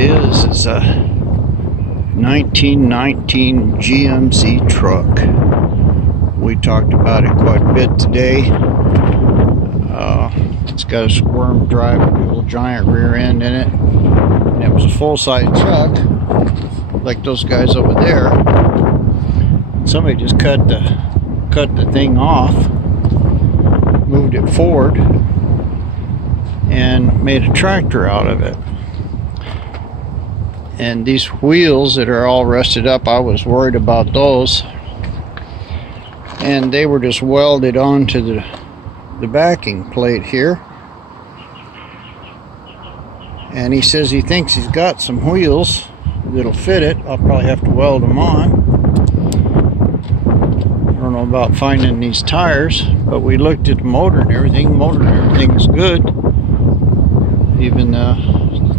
is a 1919 GMC truck. We talked about it quite a bit today. It's got a squirm drive, a little giant rear end in it, and it was a full-size truck like those guys over there. Somebody just cut the thing off, moved it forward, and made a tractor out of it. And these wheels that are all rusted up, I was worried about those, and they were just welded onto the backing plate here. And he says he thinks he's got some wheels that'll fit it. I'll probably have to weld them on. I don't know about finding these tires, but we looked at the motor and everything. Motor and everything's good. Even the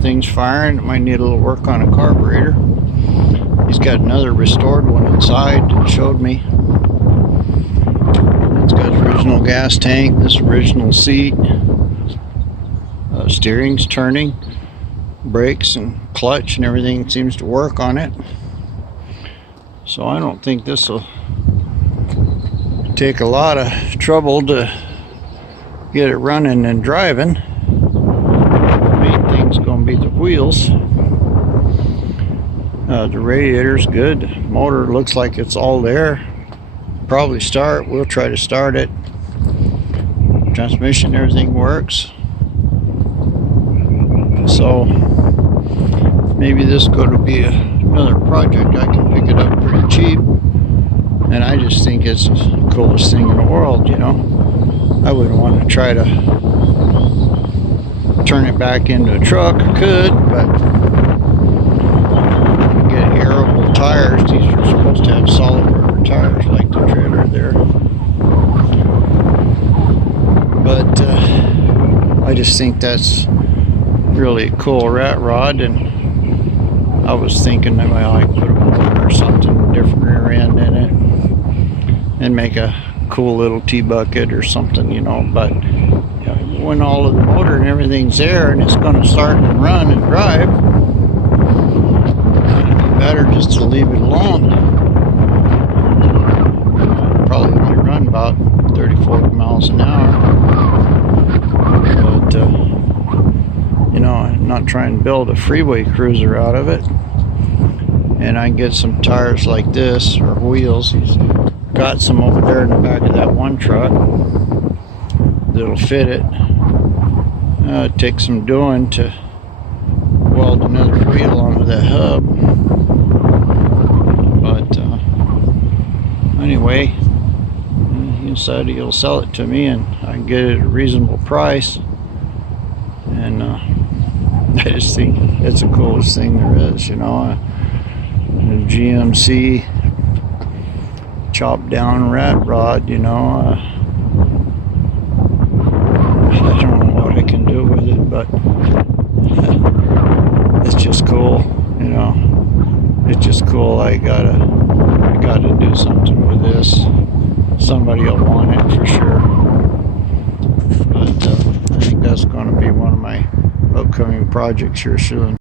thing's firing. It might need a little work on a carburetor. He's got another restored one inside, showed me. It's got his original gas tank, this original seat, steering's turning, brakes and clutch and everything seems to work on it. So I don't think this will take a lot of trouble to get it running and driving. The main thing's going to be the wheels. The radiator's good. The motor looks like it's all there. Probably start. We'll try to start it. Transmission, everything works. So maybe this is going to be another project. I can pick it up pretty cheap, and I just think it's the coolest thing in the world, you know. I wouldn't want to try to turn it back into a truck. I could, but get airable tires. These are supposed to have solid rubber tires like the trailer there. But I just think that's really a cool rat rod, and I was thinking that I might put a motor or something, different rear end in it, and make a cool little T-bucket or something, you know. But you know, when all of the motor and everything's there and it's going to start and run and drive, it'd be better just to leave it alone. Probably only run about 30-40 miles an hour. But you know, I'm not trying to build a freeway cruiser out of it. And I can get some tires like this, or wheels. He's got some over there in the back of that one truck that'll fit it. It takes some doing to weld another wheel onto the hub. But anyway, he said he'll sell it to me and I can get it at a reasonable price. And I just think it's the coolest thing there is, you know. A GMC chopped down rat rod, you know. I don't know what I can do with it, but it's just cool, you know. It's just cool. I gotta do something with this. Somebody will want it for sure. But I think that's going to be one of my upcoming projects here soon.